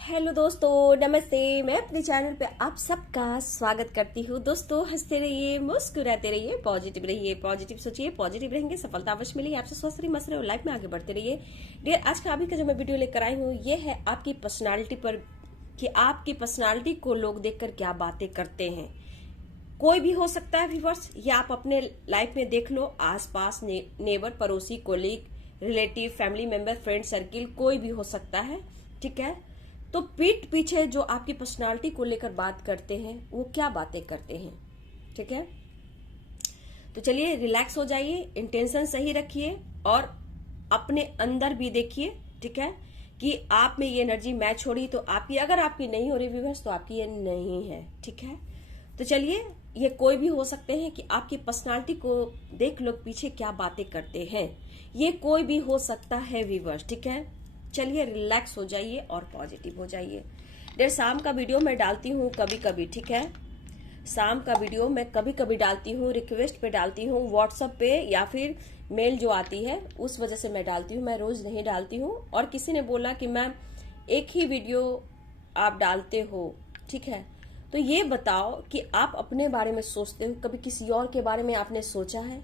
Hello दोस्तों, नमस्ते। मैं अपने चैनल पे आप सबका स्वागत करती हूँ। दोस्तों, हंसते रहिए, मुस्कुराते रहिए, पॉजिटिव रहिए, पॉजिटिव सोचिए, पॉजिटिव रहेंगे, सफलता अवश्य मिलेगी। आपसे स्वस्थ रहिए, मस्त रहिए और लाइफ में आगे बढ़ते रहिए। डियर, आज का अभी का जो मैं वीडियो लेकर आई हूँ, ये है आपकी पर्सनालिटी पर, कि आपकी पर्सनालिटी को लोग देखकर क्या बातें करते हैं। कोई भी हो सकता है व्यूअर्स, या आप अपने लाइफ में देख लो, आसपास नेबर, पड़ोसी, colleague, relative, family member, friend circle, कोई भी हो सकता है। ठीक है, तो पीठ पीछे जो आपकी पर्सनालिटी को लेकर बात करते हैं, वो क्या बातें करते हैं। ठीक है, तो चलिए रिलैक्स हो जाइए, इंटेंशन सही रखिए और अपने अंदर भी देखिए। ठीक है, कि आप में ये एनर्जी मैच हो रही, तो आपकी, अगर आपकी नहीं हो रही व्यूअर्स, तो आपकी ये नहीं है। ठीक है, तो चलिए, ये कोई भी हो सकते हैं कि आपकी पर्सनालिटी को देख लोग पीछे क्या बातें करते हैं। ये कोई भी हो सकता है व्यूअर्स। ठीक है, चलिए रिलैक्स हो जाइए और पॉजिटिव हो जाइए। देर शाम का वीडियो मैं डालती हूँ कभी कभी। ठीक है, शाम का वीडियो मैं कभी कभी डालती हूँ, रिक्वेस्ट पे डालती हूँ, व्हाट्सएप पे या फिर मेल जो आती है उस वजह से मैं डालती हूँ। मैं रोज नहीं डालती हूँ। और किसी ने बोला कि मैम एक ही वीडियो आप डालते हो। ठीक है, तो ये बताओ कि आप अपने बारे में सोचते हो, कभी किसी और के बारे में आपने सोचा है?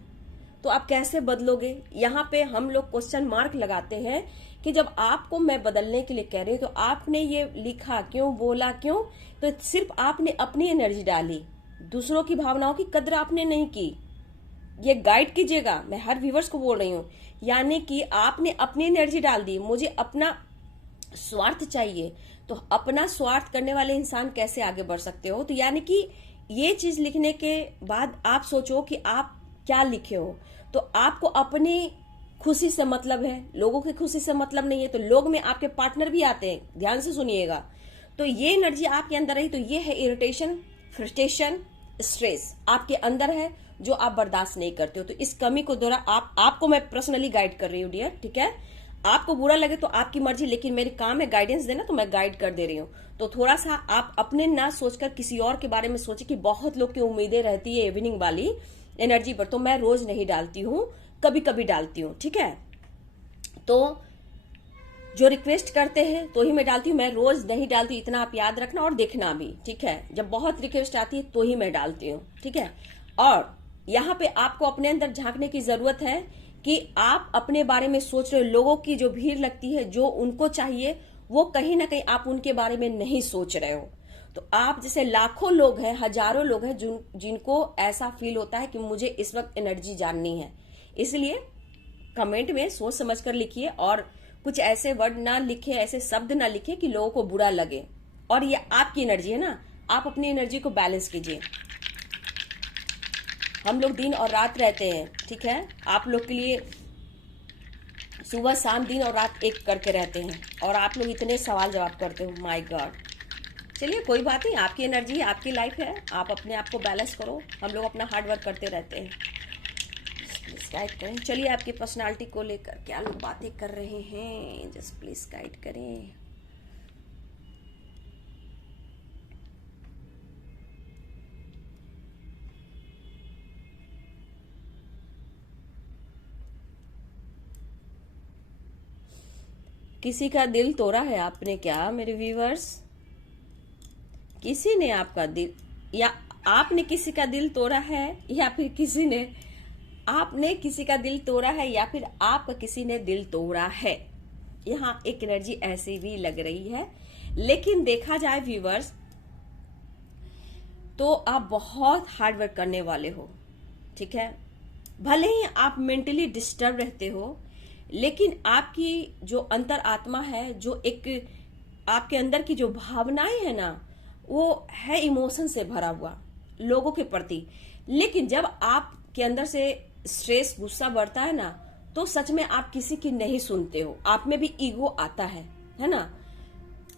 तो आप कैसे बदलोगे? यहाँ पे हम लोग क्वेश्चन मार्क लगाते हैं कि जब आपको मैं बदलने के लिए कह रही हूँ, तो आपने ये लिखा क्यों, बोला क्यों? तो सिर्फ आपने अपनी एनर्जी डाली, दूसरों की भावनाओं की कद्र आपने नहीं की। ये गाइड कीजिएगा, मैं हर व्यूवर्स को बोल रही हूँ। यानी कि आपने अपनी एनर्जी डाल दी, मुझे अपना स्वार्थ चाहिए, तो अपना स्वार्थ करने वाले इंसान कैसे आगे बढ़ सकते हो? तो यानी कि ये चीज लिखने के बाद आप सोचो कि आप क्या लिखे हो। तो आपको अपनी खुशी से मतलब है, लोगों की खुशी से मतलब नहीं है। तो लोग में आपके पार्टनर भी आते हैं, ध्यान से सुनिएगा। तो ये एनर्जी आपके अंदर रही, तो ये है इरिटेशन, फ्रस्ट्रेशन, स्ट्रेस आपके अंदर है, जो आप बर्दाश्त नहीं करते हो। तो इस कमी को द्वारा आपको मैं पर्सनली गाइड कर रही हूँ डियर। ठीक है, आपको बुरा लगे तो आपकी मर्जी, लेकिन मेरी काम है गाइडेंस देना, तो मैं गाइड कर दे रही हूँ। तो थोड़ा सा आप अपने ना सोचकर किसी और के बारे में सोचे, कि बहुत लोग की उम्मीदें रहती है इवनिंग वाली एनर्जी पर, तो मैं रोज नहीं डालती हूँ, कभी कभी डालती हूँ। ठीक है, तो जो रिक्वेस्ट करते हैं तो ही मैं डालती हूँ, मैं रोज नहीं डालती, इतना आप याद रखना और देखना भी। ठीक है, जब बहुत रिक्वेस्ट आती है तो ही मैं डालती हूँ। ठीक है, और यहाँ पे आपको अपने अंदर झांकने की जरूरत है कि आप अपने बारे में सोच रहे हो। लोगों की जो भीड़ लगती है, जो उनको चाहिए, वो कहीं ना कहीं आप उनके बारे में नहीं सोच रहे हो। तो आप जैसे लाखों लोग हैं, हजारों लोग हैं जिनको ऐसा फील होता है कि मुझे इस वक्त एनर्जी जाननी है। इसलिए कमेंट में सोच समझ कर लिखिए, और कुछ ऐसे वर्ड ना लिखे, ऐसे शब्द ना लिखे कि लोगों को बुरा लगे। और ये आपकी एनर्जी है ना, आप अपनी एनर्जी को बैलेंस कीजिए। हम लोग दिन और रात रहते हैं। ठीक है, आप लोग के लिए सुबह शाम दिन और रात एक करके रहते हैं, और आप लोग इतने सवाल जवाब करते हो, माय गॉड। चलिए कोई बात नहीं, आपकी एनर्जी, आपकी लाइफ है, आप अपने आप को बैलेंस करो। हम लोग अपना हार्ड वर्क करते रहते हैं। प्लीज गाइड करें। चलिए, आपकी पर्सनालिटी को लेकर क्या लोग बातें कर रहे हैं, जस्ट प्लीज गाइड करें। किसी का दिल तोड़ा है आपने क्या मेरे व्यूअर्स? किसी ने आपका दिल, या आपने किसी का दिल तोड़ा है, या फिर किसी ने, आपने किसी का दिल तोड़ा है, या फिर आपका किसी ने दिल तोड़ा है? यहाँ एक एनर्जी ऐसी भी लग रही है। लेकिन देखा जाए व्यूअर्स, तो आप बहुत हार्ड वर्क करने वाले हो। ठीक है, भले ही आप मेंटली डिस्टर्ब रहते हो, लेकिन आपकी जो अंतर आत्मा है, जो एक आपके अंदर की जो भावनाएं है ना, वो है इमोशन से भरा हुआ लोगों के प्रति। लेकिन जब आपके अंदर से स्ट्रेस, गुस्सा बढ़ता है ना, तो सच में आप किसी की नहीं सुनते हो, आप में भी ईगो आता है ना।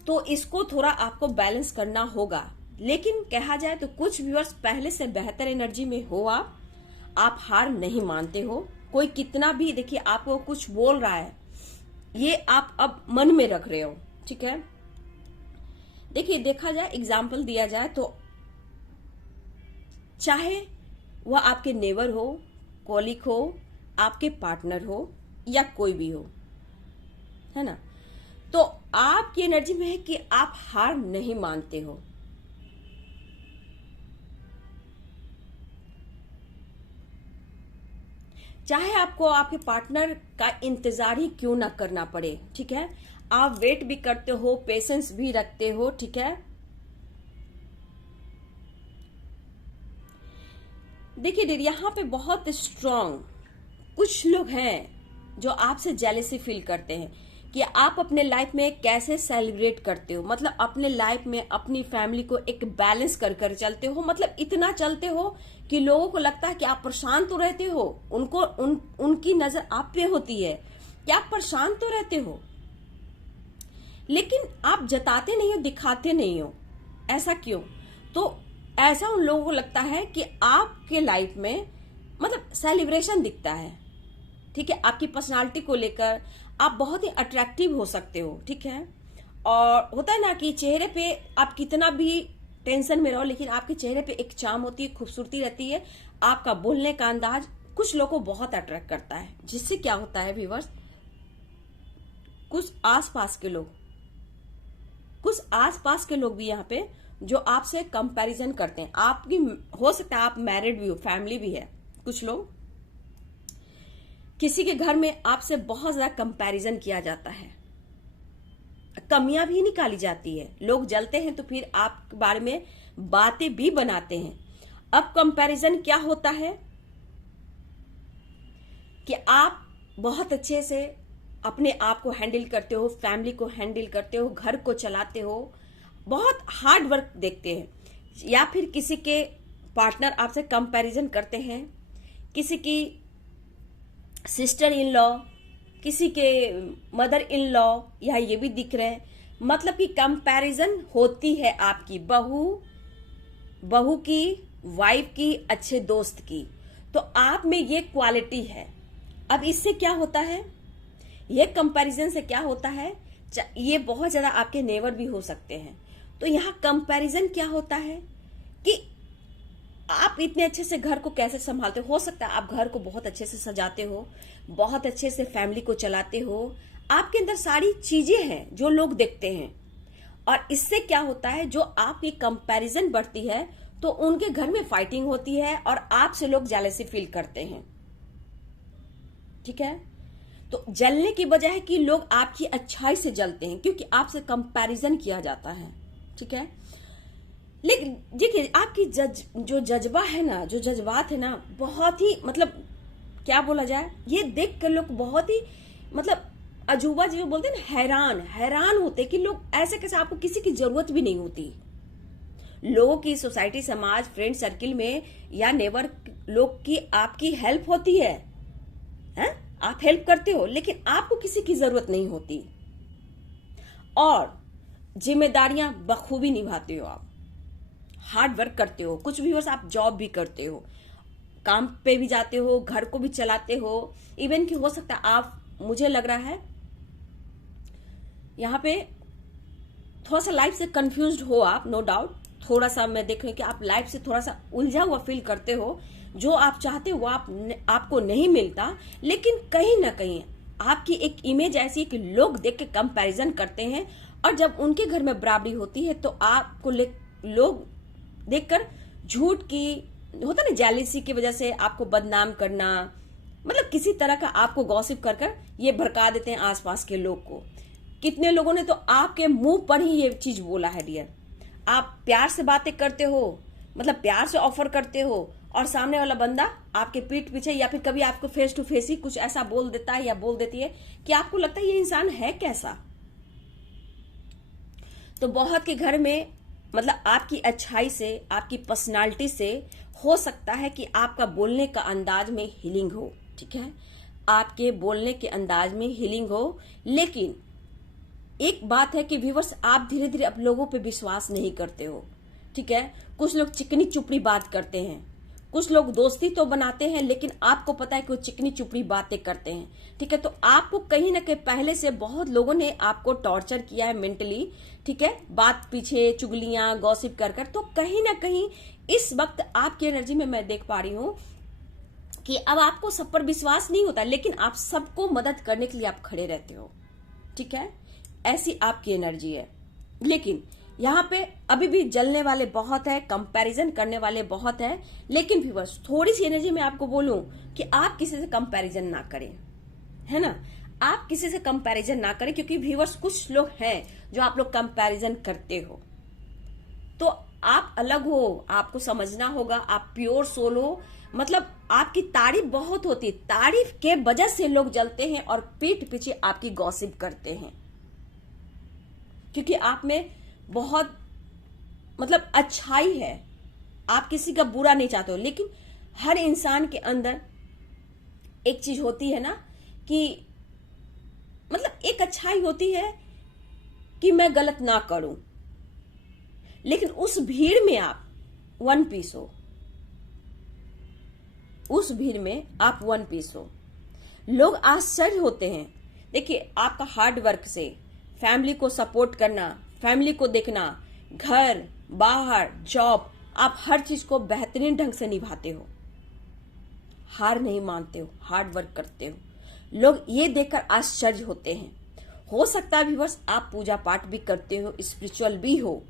तो इसको थोड़ा आपको बैलेंस करना होगा। लेकिन कहा जाए तो कुछ व्यूअर्स पहले से बेहतर एनर्जी में हो। आप हार नहीं मानते हो। कोई कितना भी, देखिए, आपको कुछ बोल रहा है, ये आप अब मन में रख रहे हो। ठीक है, देखिए, देखा जाए, एग्जाम्पल दिया जाए तो, चाहे वह आपके नेबर हो, कॉलिग हो, आपके पार्टनर हो, या कोई भी हो, है ना, तो आपकी एनर्जी में है कि आप हार नहीं मानते हो। चाहे आपको आपके पार्टनर का इंतजार ही क्यों ना करना पड़े, ठीक है, आप वेट भी करते हो, पेशेंस भी रखते हो, ठीक है। देखिए डियर, यहां पे बहुत स्ट्रांग कुछ लोग हैं जो आपसे जेलेसी फील करते हैं कि आप अपने लाइफ में कैसे सेलिब्रेट करते हो, मतलब अपने लाइफ में अपनी फैमिली को एक बैलेंस कर कर चलते हो, मतलब इतना चलते हो कि लोगों को लगता है कि आप परेशान तो रहते हो, उनकी नजर आप पे होती है कि आप परेशान तो रहते हो, लेकिन आप जताते नहीं हो, दिखाते नहीं हो। ऐसा क्यों? तो ऐसा उन लोगों को लगता है कि आपके लाइफ में मतलब सेलिब्रेशन दिखता है, ठीक है, आपकी पर्सनालिटी को लेकर आप बहुत ही अट्रैक्टिव हो सकते हो, ठीक है। और होता है ना कि चेहरे पे आप कितना भी टेंशन में रहो, लेकिन आपके चेहरे पे एक चार्म होती है, खूबसूरती रहती है, आपका बोलने का अंदाज कुछ लोगों को बहुत अट्रैक्ट करता है। जिससे क्या होता है व्यूअर्स, कुछ आसपास के लोग भी यहाँ पे जो आपसे कंपैरिजन करते हैं। आपकी हो सकता है आप मैरिड भी हो, फैमिली भी है, कुछ लोग किसी के घर में आपसे बहुत ज्यादा कंपैरिजन किया जाता है, कमियां भी निकाली जाती है, लोग जलते हैं तो फिर आपके बारे में बातें भी बनाते हैं। अब कंपैरिजन क्या होता है कि आप बहुत अच्छे से अपने आप को हैंडल करते हो, फैमिली को हैंडल करते हो, घर को चलाते हो, बहुत हार्ड वर्क देखते हैं, या फिर किसी के पार्टनर आपसे कंपैरिजन करते हैं, किसी की सिस्टर इन लॉ, किसी के मदर इन लॉ, यहाँ ये भी दिख रहे हैं, मतलब कि कंपैरिजन होती है आपकी बहू की, वाइफ की, अच्छे दोस्त की। तो आप में ये क्वालिटी है। अब इससे क्या होता है, ये कंपैरिजन से क्या होता है, ये बहुत ज्यादा आपके नेबर भी हो सकते हैं। तो यहाँ कंपैरिजन क्या होता है कि आप इतने अच्छे से घर को कैसे संभालते हो सकता है आप घर को बहुत अच्छे से सजाते हो, बहुत अच्छे से फैमिली को चलाते हो, आपके अंदर सारी चीजें हैं जो लोग देखते हैं। और इससे क्या होता है, जो आपकी कंपैरिजन बढ़ती है तो उनके घर में फाइटिंग होती है और आपसे लोग जेलसी फील करते हैं, ठीक है। तो जलने की वजह है कि लोग आपकी अच्छाई से जलते हैं क्योंकि आपसे कंपैरिजन किया जाता है, ठीक है। लेकिन देखिए आपकी जो जज्बा है ना, जो जज्बात है ना, बहुत ही मतलब क्या बोला जाए, ये देख कर लोग बहुत ही मतलब अजूबा जो बोलते हैं ना, हैरान होते कि लोग ऐसे कैसे, आपको किसी की जरूरत भी नहीं होती। लोगों की सोसाइटी, समाज, फ्रेंड सर्किल में या नेबर लोग की आपकी हेल्प होती है, आप हेल्प करते हो, लेकिन आपको किसी की जरूरत नहीं होती। और जिम्मेदारियां बखूबी निभाते हो, आप हार्ड वर्क करते हो, कुछ भी बस आप जॉब भी करते हो, काम पे भी जाते हो, घर को भी चलाते हो, इवन कि हो सकता है आप, मुझे लग रहा है यहाँ पे थोड़ा सा लाइफ से कंफ्यूज्ड हो आप, नो डाउट, थोड़ा सा मैं देख रही हूँ कि आप लाइफ से थोड़ा सा उलझा हुआ फील करते हो, जो आप चाहते हो वो आपको नहीं मिलता। लेकिन कहीं ना कहीं आपकी एक इमेज ऐसी है कि लोग देख के कंपैरिजन करते हैं, और जब उनके घर में बराबरी होती है तो आपको लोग देखकर झूठ की, होता ना, जेलसी की वजह से आपको बदनाम करना, मतलब किसी तरह का आपको गॉसिप कर ये भड़का देते हैं आसपास के लोग को। कितने लोगों ने तो आपके मुंह पर ही ये चीज बोला है डियर। आप प्यार से बातें करते हो, मतलब प्यार से ऑफर करते हो, और सामने वाला बंदा आपके पीठ पीछे या फिर कभी आपको फेस टू फेस ही कुछ ऐसा बोल देता है या बोल देती है कि आपको लगता है ये इंसान है कैसा। तो बहुत के घर में मतलब आपकी अच्छाई से, आपकी पर्सनालिटी से हो सकता है कि आपका बोलने का अंदाज में हीलिंग हो, ठीक है, आपके बोलने के अंदाज में हीलिंग हो। लेकिन एक बात है कि व्यूअर्स, आप धीरे धीरे अब लोगों पे विश्वास नहीं करते हो, ठीक है। कुछ लोग चिकनी चुपड़ी बात करते हैं, कुछ लोग दोस्ती तो बनाते हैं, लेकिन आपको पता है कि वो चिकनी चुपड़ी बातें करते हैं, ठीक है। तो आपको कहीं ना कहीं पहले से बहुत लोगों ने आपको टॉर्चर किया है मेंटली, ठीक है, बात पीछे, चुगलियां, गॉसिप कर। तो कहीं ना कहीं इस वक्त आपकी एनर्जी में मैं देख पा रही हूं कि अब आपको सब पर विश्वास नहीं होता, लेकिन आप सबको मदद करने के लिए आप खड़े रहते हो, ठीक है। ऐसी आपकी एनर्जी है। लेकिन यहाँ पे अभी भी जलने वाले बहुत है, कंपैरिजन करने वाले बहुत है। लेकिन व्यूअर्स, थोड़ी सी एनर्जी में आपको बोलूं कि आप किसी से कंपैरिजन ना करें, है ना। आप किसी से कंपैरिजन ना करें, क्योंकि व्यूअर्स कुछ लोग हैं जो आप लोग कंपैरिजन करते हो। तो आप अलग हो, आपको समझना होगा, आप प्योर सोल हो। मतलब आपकी तारीफ बहुत होती है, तारीफ के वजह से लोग जलते हैं और पीठ पीछे आपकी गॉसिप करते हैं, क्योंकि आप में बहुत मतलब अच्छाई है, आप किसी का बुरा नहीं चाहते हो। लेकिन हर इंसान के अंदर एक चीज होती है ना, कि मतलब एक अच्छाई होती है कि मैं गलत ना करूं। लेकिन उस भीड़ में आप वन पीस हो, उस भीड़ में आप वन पीस हो। लोग आश्चर्य होते हैं। देखिए, आपका हार्ड वर्क से फैमिली को सपोर्ट करना, फैमिली को देखना, घर बाहर जॉब, आप हर चीज को बेहतरीन ढंग से निभाते हो, हार नहीं मानते हो, हार्ड वर्क करते हो। लोग ये देखकर आश्चर्य होते हैं। हो सकता है व्यूअर्स आप पूजा पाठ भी करते हो, स्पिरिचुअल भी हो।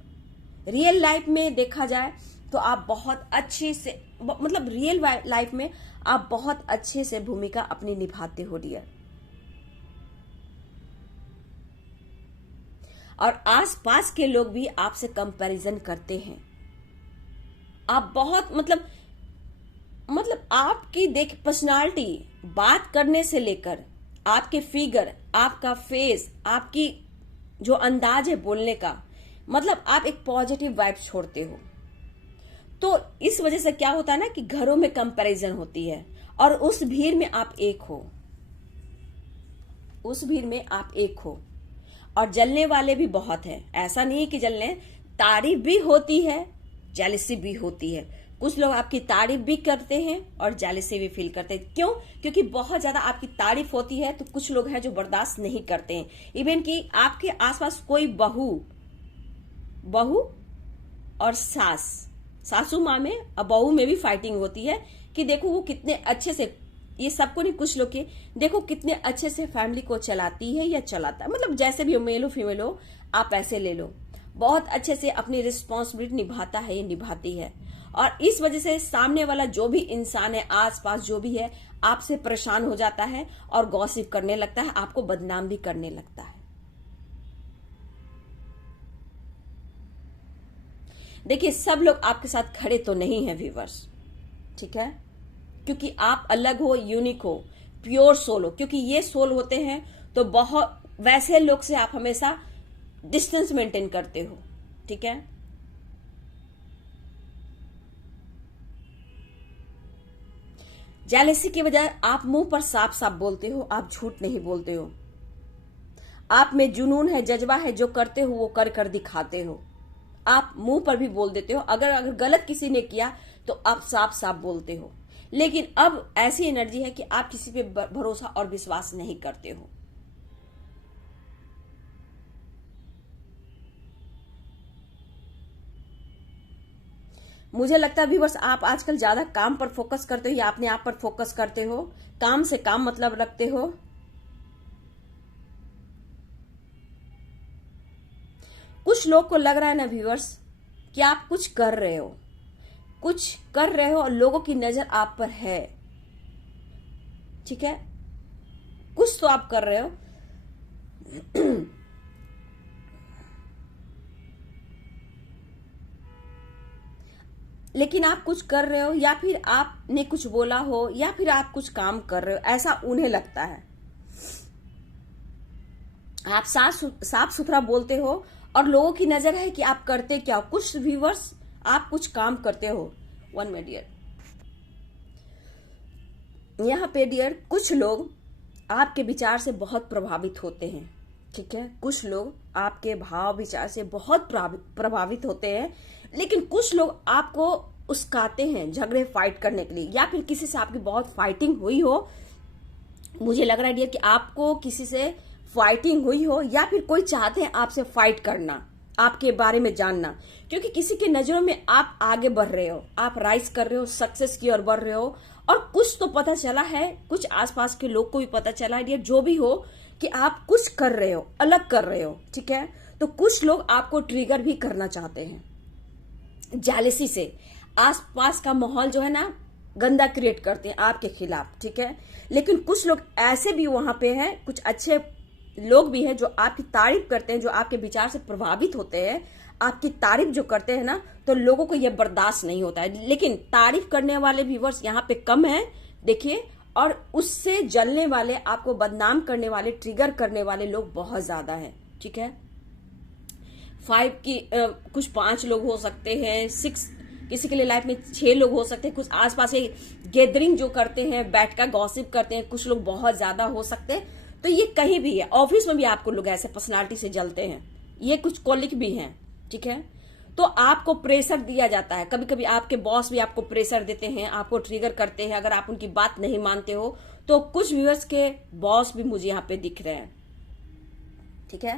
रियल लाइफ में देखा जाए तो आप बहुत अच्छे से, मतलब रियल लाइफ में आप बहुत अच्छे से भूमिका अपनी निभाते हो डियर। और आसपास के लोग भी आपसे कंपैरिजन करते हैं। आप बहुत मतलब आपकी देख पर्सनालिटी, बात करने से लेकर आपके फिगर, आपका फेस, आपकी जो अंदाज है बोलने का, मतलब आप एक पॉजिटिव वाइब छोड़ते हो। तो इस वजह से क्या होता है ना कि घरों में कंपैरिजन होती है और उस भीड़ में आप एक हो, उस भीड़ में आप एक हो। और जलने वाले भी बहुत है, ऐसा नहीं है कि जलने, तारीफ भी होती है, जेलसी भी होती है। कुछ लोग आपकी तारीफ भी करते हैं और जेलसी भी फील करते हैं। क्यों? क्योंकि बहुत ज्यादा आपकी तारीफ होती है तो कुछ लोग हैं जो बर्दाश्त नहीं करते हैं। इवन कि आपके आसपास कोई बहू और सासू माँ में और बहू में भी फाइटिंग होती है कि देखो वो कितने अच्छे से, ये सबको नहीं, कुछ लोग के देखो कितने अच्छे से फैमिली को चलाती है या चलाता है। मतलब जैसे भी हो, मेल हो फीमेल हो, आप ऐसे ले लो, बहुत अच्छे से अपनी रिस्पॉन्सिबिलिटी निभाता है, ये निभाती है। और इस वजह से सामने वाला जो भी इंसान है, आसपास जो भी है, आपसे परेशान हो जाता है और गॉसिप करने लगता है, आपको बदनाम भी करने लगता है। देखिए, सब लोग आपके साथ खड़े तो नहीं है व्यूअर्स, ठीक है, क्योंकि आप अलग हो, यूनिक हो, प्योर सोल हो। क्योंकि ये सोल होते हैं तो बहुत वैसे लोग से आप हमेशा डिस्टेंस मेंटेन करते हो, ठीक है। जेलसी की वजह आप मुंह पर साफ साफ बोलते हो, आप झूठ नहीं बोलते हो। आप में जुनून है, जज्बा है, जो करते हो वो कर कर दिखाते हो। आप मुंह पर भी बोल देते हो, अगर गलत किसी ने किया तो आप साफ साफ बोलते हो। लेकिन अब ऐसी एनर्जी है कि आप किसी पे भरोसा और विश्वास नहीं करते हो। मुझे लगता है व्यूअर्स आप आजकल ज्यादा काम पर फोकस करते हो या अपने आप पर फोकस करते हो, काम से काम मतलब रखते हो। कुछ लोग को लग रहा है ना व्यूअर्स कि आप कुछ कर रहे हो, कुछ कर रहे हो और लोगों की नजर आप पर है, ठीक है, कुछ तो आप कर रहे हो। लेकिन आप कुछ कर रहे हो या फिर आपने कुछ बोला हो या फिर आप कुछ काम कर रहे हो, ऐसा उन्हें लगता है। आप साफ सुथरा बोलते हो और लोगों की नजर है कि आप करते क्या हो। कुछ व्यूअर्स आप कुछ काम करते हो। वन मिनट डियर, यहाँ पे डियर कुछ लोग आपके विचार से बहुत प्रभावित होते हैं, ठीक है। कुछ लोग आपके भाव विचार से बहुत प्रभावित होते हैं। लेकिन कुछ लोग आपको उस्काते हैं झगड़े फाइट करने के लिए, या फिर किसी से आपकी बहुत फाइटिंग हुई हो। मुझे लग रहा है डियर कि आपको किसी से फाइटिंग हुई हो या फिर कोई चाहते हैं आपसे फाइट करना, आपके बारे में जानना, क्योंकि किसी के नजरों में आप आगे बढ़ रहे हो, आप राइज कर रहे हो, सक्सेस की ओर बढ़ रहे हो। और कुछ तो पता चला है, कुछ आसपास के लोग को भी पता चला है डियर, जो भी हो, कि आप कुछ कर रहे हो, अलग कर रहे हो, ठीक है। तो कुछ लोग आपको ट्रिगर भी करना चाहते हैं जेलसी से, आसपास का माहौल जो है ना गंदा क्रिएट करते हैं आपके खिलाफ, ठीक है। लेकिन कुछ लोग ऐसे भी वहां पे हैं, कुछ अच्छे लोग भी हैं जो आपकी तारीफ करते हैं, जो आपके विचार से प्रभावित होते हैं, आपकी तारीफ जो करते हैं ना, तो लोगों को यह बर्दाश्त नहीं होता है। लेकिन तारीफ करने वाले व्यूअर्स यहाँ पे कम है, देखिए, और उससे जलने वाले, आपको बदनाम करने वाले, ट्रिगर करने वाले लोग बहुत ज्यादा हैं, ठीक है। 5 की कुछ 5 लोग हो सकते हैं, 6, किसी के लिए लाइफ में 6 लोग हो सकते हैं, कुछ आसपास के गैदरिंग जो करते हैं, बैठ कर गॉसिप करते हैं, कुछ लोग बहुत ज्यादा हो सकते हैं। तो ये कहीं भी है, ऑफिस में भी आपको लोग ऐसे पर्सनालिटी से जलते हैं, ये कुछ कॉलिग भी हैं, ठीक है। तो आपको प्रेशर दिया जाता है, कभी कभी आपके बॉस भी आपको प्रेशर देते हैं, आपको ट्रिगर करते हैं, अगर आप उनकी बात नहीं मानते हो। तो कुछ व्यूअर्स के बॉस भी मुझे यहाँ पे दिख रहे हैं, ठीक है।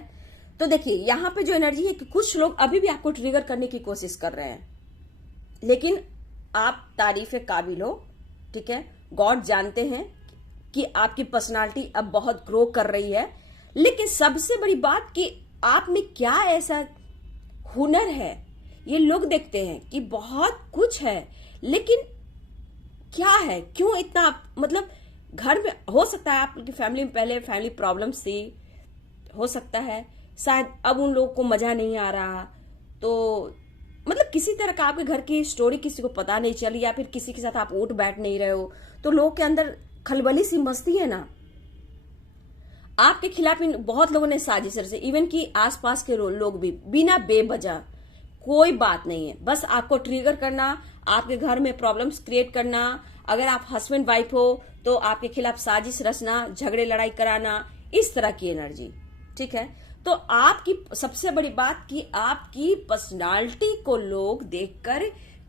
तो देखिए यहाँ पे जो एनर्जी है कि कुछ लोग अभी भी आपको ट्रिगर करने की कोशिश कर रहे हैं, लेकिन आप तारीफ काबिल हो, ठीक है। गॉड जानते हैं कि आपकी पर्सनालिटी अब बहुत ग्रो कर रही है। लेकिन सबसे बड़ी बात कि आप में क्या ऐसा हुनर है, ये लोग देखते हैं कि बहुत कुछ है, लेकिन क्या है, क्यों इतना मतलब घर में हो सकता है आपकी फैमिली में पहले फैमिली प्रॉब्लम्स थी, हो सकता है शायद अब उन लोगों को मजा नहीं आ रहा, तो मतलब किसी तरह का आपके घर की स्टोरी किसी को पता नहीं चली, या फिर किसी के साथ आप उठ बैठ नहीं रहे हो, तो लोगों के अंदर खलबली सी मस्ती है ना, आपके खिलाफ बहुत लोगों ने साजिश रची, इवन कि आसपास के लोग भी बिना बेवजह, कोई बात नहीं है, बस आपको ट्रिगर करना, आपके घर में प्रॉब्लम्स क्रिएट करना। अगर आप हस्बैंड वाइफ हो तो आपके खिलाफ साजिश रचना, झगड़े लड़ाई कराना, इस तरह की एनर्जी, ठीक है। तो आपकी सबसे बड़ी बात कि आपकी पर्सनालिटी को लोग देखकर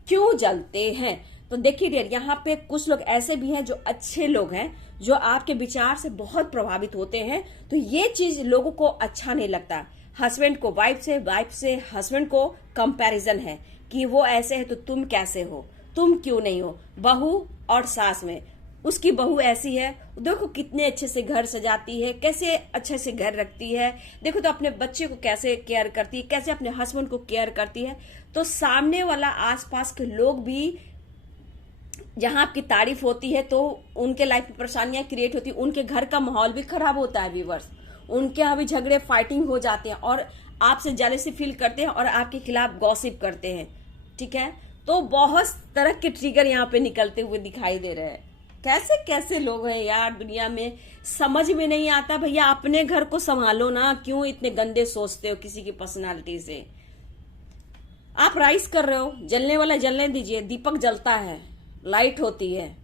क्यों जलते हैं। तो देखिए डियर, यहाँ पे कुछ लोग ऐसे भी हैं जो अच्छे लोग हैं, जो आपके विचार से बहुत प्रभावित होते हैं। तो ये चीज लोगों को अच्छा नहीं लगता। हस्बैंड को वाइफ से हस्बैंड को कंपैरिजन है कि वो ऐसे है तो तुम कैसे हो, तुम क्यों नहीं हो। बहू और सास में, उसकी बहू ऐसी है, देखो कितने अच्छे से घर सजाती है, कैसे अच्छे से घर रखती है, देखो तो अपने बच्चे को कैसे केयर करती है, कैसे अपने हस्बैंड को केयर करती है। तो सामने वाला आसपास के लोग भी, जहां आपकी तारीफ होती है तो उनके लाइफ में परेशानियां क्रिएट होती है, उनके घर का माहौल भी खराब होता है व्यूअर्स, उनके यहाँ भी झगड़े फाइटिंग हो जाते हैं और आपसे जेलसी फील करते हैं और आपके खिलाफ गॉसिप करते हैं, ठीक है। तो बहुत तरह के ट्रिगर यहाँ पे निकलते हुए दिखाई दे रहे हैं। कैसे कैसे लोग हैं यार दुनिया में, समझ में नहीं आता। भैया अपने घर को संभालो ना, क्यों इतने गंदे सोचते हो किसी की पर्सनालिटी से। आप राइस कर रहे हो, जलने वाला जलने दीजिए, दीपक जलता है, लाइट होती है,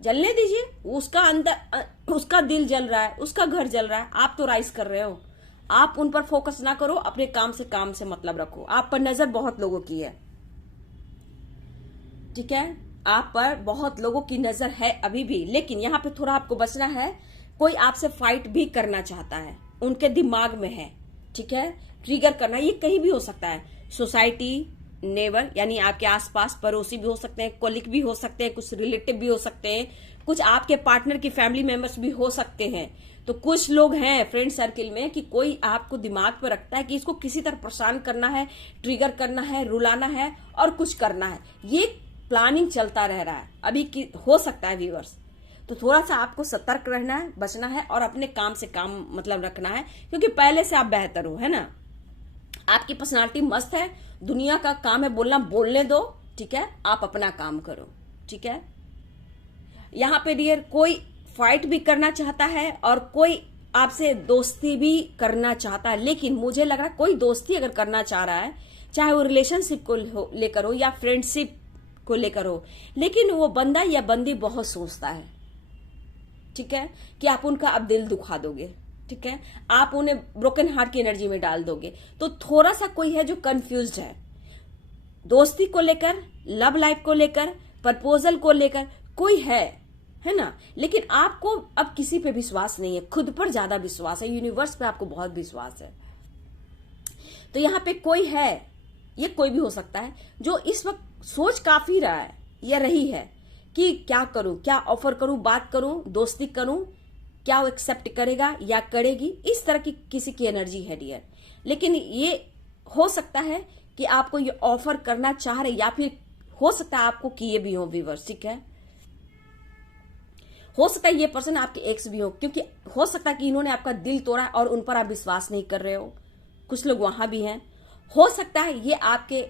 जलने दीजिए, उसका अंदर उसका दिल जल रहा है, उसका घर जल रहा है, आप तो राइस कर रहे हो। आप उन पर फोकस ना करो, अपने काम से मतलब रखो। आप पर नजर बहुत लोगों की है, ठीक है, आप पर बहुत लोगों की नजर है अभी भी, लेकिन यहाँ पे थोड़ा आपको बचना है। कोई आपसे फाइट भी करना चाहता है, उनके दिमाग में है, ठीक है, ट्रिगर करना, ये कहीं भी हो सकता है। सोसाइटी, नेबर यानी आपके आसपास पड़ोसी भी हो सकते हैं, कोलिग भी हो सकते हैं, कुछ रिलेटिव भी हो सकते हैं, कुछ आपके पार्टनर के फैमिली मेंबर्स भी हो सकते हैं। तो कुछ लोग हैं फ्रेंड सर्किल में कि कोई आपको दिमाग पर रखता है कि इसको किसी तरह परेशान करना है, ट्रिगर करना है, रुलाना है और कुछ करना है। ये प्लानिंग चलता रह रहा है अभी हो सकता है व्यूअर्स। तो थोड़ा सा आपको सतर्क रहना है, बचना है और अपने काम से काम मतलब रखना है, क्योंकि पहले से आप बेहतर हो, है ना। आपकी पर्सनालिटी मस्त है, दुनिया का काम है बोलना, बोलने दो, ठीक है, आप अपना काम करो, ठीक है। यहाँ पे डियर कोई फाइट भी करना चाहता है और कोई आपसे दोस्ती भी करना चाहता है, लेकिन मुझे लग रहा है कोई दोस्ती अगर करना चाह रहा है, चाहे वो रिलेशनशिप को लेकर हो या फ्रेंडशिप को लेकर हो, लेकिन वो बंदा या बंदी बहुत सोचता है, ठीक है, कि आप उनका अब दिल दुखा दोगे, ठीक है, आप उन्हें ब्रोकन हार्ट की एनर्जी में डाल दोगे। तो थोड़ा सा कोई है जो कंफ्यूज्ड है दोस्ती को लेकर, लव लाइफ को लेकर, प्रपोजल को लेकर, कोई है ना। लेकिन आपको अब किसी पे विश्वास नहीं है, खुद पर ज्यादा विश्वास है, यूनिवर्स पे आपको बहुत विश्वास है। तो यहाँ पे कोई है, ये कोई भी हो सकता है, जो इस वक्त सोच काफी रहा है या रही है कि क्या करूं, क्या ऑफर करूं, बात करूं, दोस्ती करूं क्या वो एक्सेप्ट करेगा या करेगी, इस तरह की किसी की एनर्जी है डियर। लेकिन ये हो सकता है कि आपको ये ऑफर करना चाह रहे, या फिर हो सकता है आपको किए भी हो व्यूअर्स, ठीक है। हो सकता है ये पर्सन आपके एक्स भी हो, क्योंकि हो सकता है कि इन्होंने आपका दिल तोड़ा और उन पर आप विश्वास नहीं कर रहे हो। कुछ लोग वहां भी हैं। हो सकता है ये आपके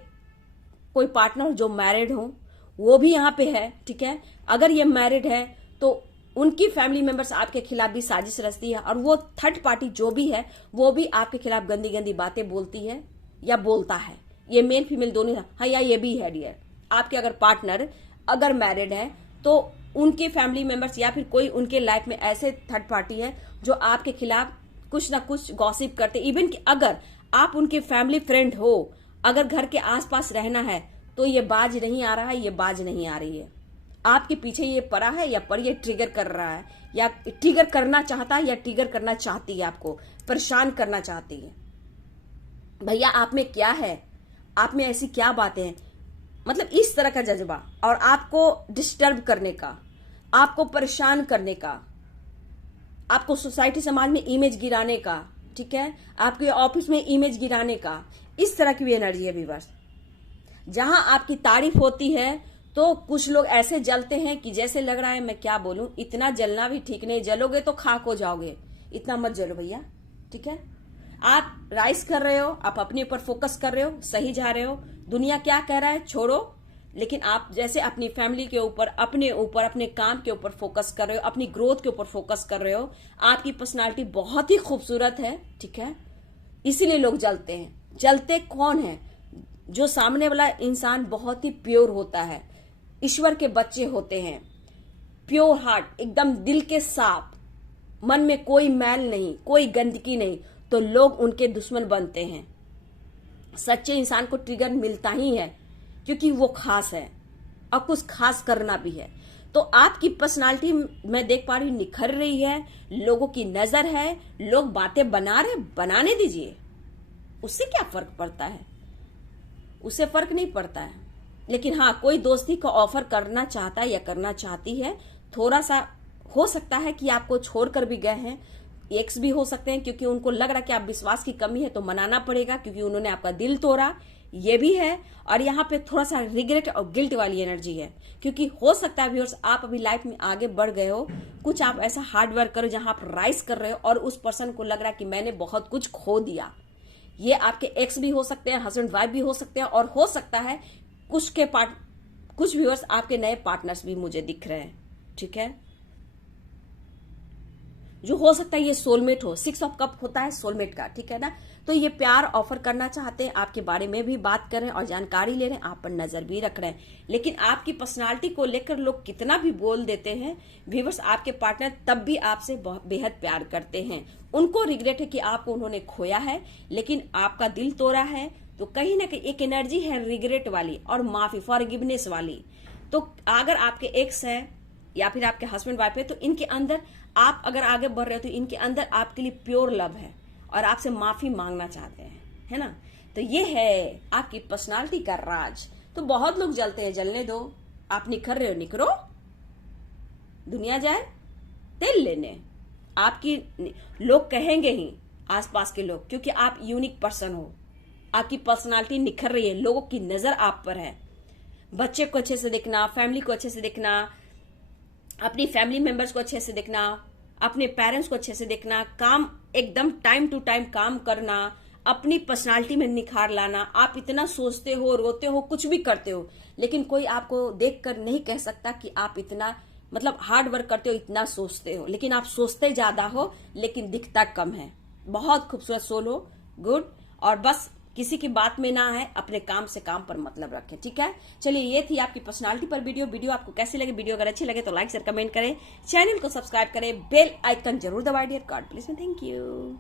कोई पार्टनर जो मैरिड हो वो भी यहाँ पे है, ठीक है। अगर ये मैरिड है तो उनकी फैमिली मेंबर्स आपके खिलाफ भी साजिश रचती है, और वो थर्ड पार्टी जो भी है वो भी आपके खिलाफ गंदी गंदी बातें बोलती है या बोलता है। ये मेल फीमेल दोनों है, हाँ, या ये भी है डियर। आपके अगर पार्टनर अगर मैरिड है तो उनके फैमिली मेंबर्स या फिर कोई उनके लाइफ में ऐसे थर्ड पार्टी है जो आपके खिलाफ कुछ ना कुछ गॉसिप करते। इवन कि अगर आप उनके फैमिली फ्रेंड हो, अगर घर के आसपास रहना है तो ये बाज नहीं आ रहा है, ये बाज नहीं आ रही है, आपके पीछे ये पड़ा है या पर ये ट्रिगर कर रहा है, या ट्रिगर करना चाहता है या ट्रिगर करना चाहती है, आपको परेशान करना चाहती है। भैया आप में क्या है, आप में ऐसी क्या बातें हैं, मतलब इस तरह का जज्बा, और आपको डिस्टर्ब करने का, आपको परेशान करने का, आपको सोसाइटी समाज में इमेज गिराने का, ठीक है, आपके ऑफिस में इमेज गिराने का, इस तरह की भी एनर्जी है व्यूअर्स। जहां आपकी तारीफ होती है तो कुछ लोग ऐसे जलते हैं कि जैसे लग रहा है, मैं क्या बोलूं, इतना जलना भी ठीक नहीं, जलोगे तो खाक हो जाओगे, इतना मत जलो भैया, ठीक है। आप राइज कर रहे हो, आप अपने ऊपर फोकस कर रहे हो, सही जा रहे हो, दुनिया क्या कह रहा है छोड़ो, लेकिन आप जैसे अपनी फैमिली के ऊपर, अपने ऊपर, अपने काम के ऊपर फोकस कर रहे हो, अपनी ग्रोथ के ऊपर फोकस कर रहे हो। आपकी पर्सनालिटी बहुत ही खूबसूरत है, ठीक है, इसीलिए लोग जलते हैं। जलते कौन है? जो सामने वाला इंसान बहुत ही प्योर होता है, ईश्वर के बच्चे होते हैं, प्योर हार्ट, एकदम दिल के साफ, मन में कोई मैल नहीं, कोई गंदगी नहीं, तो लोग उनके दुश्मन बनते हैं। सच्चे इंसान को ट्रिगर मिलता ही है क्योंकि वो खास है और कुछ खास करना भी है। तो आपकी पर्सनालिटी मैं देख पा रही हूं निखर रही है, लोगों की नजर है, लोग बातें बना रहे, बनाने दीजिए, उससे क्या फर्क पड़ता है, उससे फर्क नहीं पड़ता है। लेकिन हाँ, कोई दोस्ती का ऑफर करना चाहता है या करना चाहती है, थोड़ा सा हो सकता है कि आपको छोड़कर भी गए हैं, एक्स भी हो सकते हैं, क्योंकि उनको लग रहा है कि आप विश्वास की कमी है तो मनाना पड़ेगा क्योंकि उन्होंने आपका दिल तोड़ा, ये भी है। और यहाँ पे थोड़ा सा रिग्रेट और गिल्ट वाली एनर्जी है, क्योंकि हो सकता है व्यूअर्स आप अभी लाइफ में आगे बढ़ गए हो, कुछ आप ऐसा हार्ड वर्क करो जहां आप राइज कर रहे हो और उस पर्सन को लग रहा है कि मैंने बहुत कुछ खो दिया। ये आपके एक्स भी हो सकते हैं, हस्बैंड वाइफ भी हो सकते हैं, और हो सकता है कुछ व्यूअर्स आपके नए पार्टनर्स भी मुझे दिख रहे हैं, ठीक है, जो हो सकता है ये सोलमेट हो। 6 ऑफ कप होता है सोलमेट का, ठीक है ना। तो ये प्यार ऑफर करना चाहते हैं, आपके बारे में भी बात कर रहे हैं और जानकारी ले रहे हैं, आप पर नजर भी रख रहे हैं। लेकिन आपकी पर्सनालिटी को लेकर लोग कितना भी बोल देते हैं व्यूअर्स, आपके पार्टनर तब भी आपसे बेहद प्यार करते हैं। उनको रिग्रेट है कि आपको उन्होंने खोया है, लेकिन आपका दिल तोड़ा है, तो कहीं ना कहीं एक एनर्जी है रिग्रेट वाली और माफी, फॉरगिवनेस वाली। तो अगर आपके एक्स है या फिर आपके हस्बैंड वाइफ है, तो इनके अंदर आप अगर आगे बढ़ रहे हो तो इनके अंदर आपके लिए प्योर लव है और आपसे माफी मांगना चाहते हैं, है ना। तो ये है आपकी पर्सनालिटी का राज। तो बहुत लोग जलते हैं, जलने दो, आप निखर रहे हो, निखरो, दुनिया जाए तेल लेने। आपकी लोग कहेंगे ही, आसपास के लोग, क्योंकि आप यूनिक पर्सन हो, आपकी पर्सनालिटी निखर रही है, लोगों की नजर आप पर है। बच्चे को अच्छे से देखना, फैमिली को अच्छे से देखना, अपनी फैमिली मेंबर्स को अच्छे से देखना, अपने पेरेंट्स को अच्छे से देखना, काम एकदम टाइम टू टाइम काम करना, अपनी पर्सनालिटी में निखार लाना। आप इतना सोचते हो, रोते हो, कुछ भी करते हो, लेकिन कोई आपको देखकर नहीं कह सकता कि आप इतना मतलब हार्ड वर्क करते हो, इतना सोचते हो, लेकिन आप सोचते ज्यादा हो लेकिन दिखता कम है। बहुत खूबसूरत सोल हो, गुड। और बस किसी की बात में ना है, अपने काम से काम पर मतलब रखें, ठीक है। चलिए, ये थी आपकी पर्सनालिटी पर वीडियो आपको कैसी लगे? वीडियो अगर अच्छी लगे तो लाइक शेयर कमेंट करें, चैनल को सब्सक्राइब करें, बेल आइकन जरूर दबाइए। God bless you, thank you.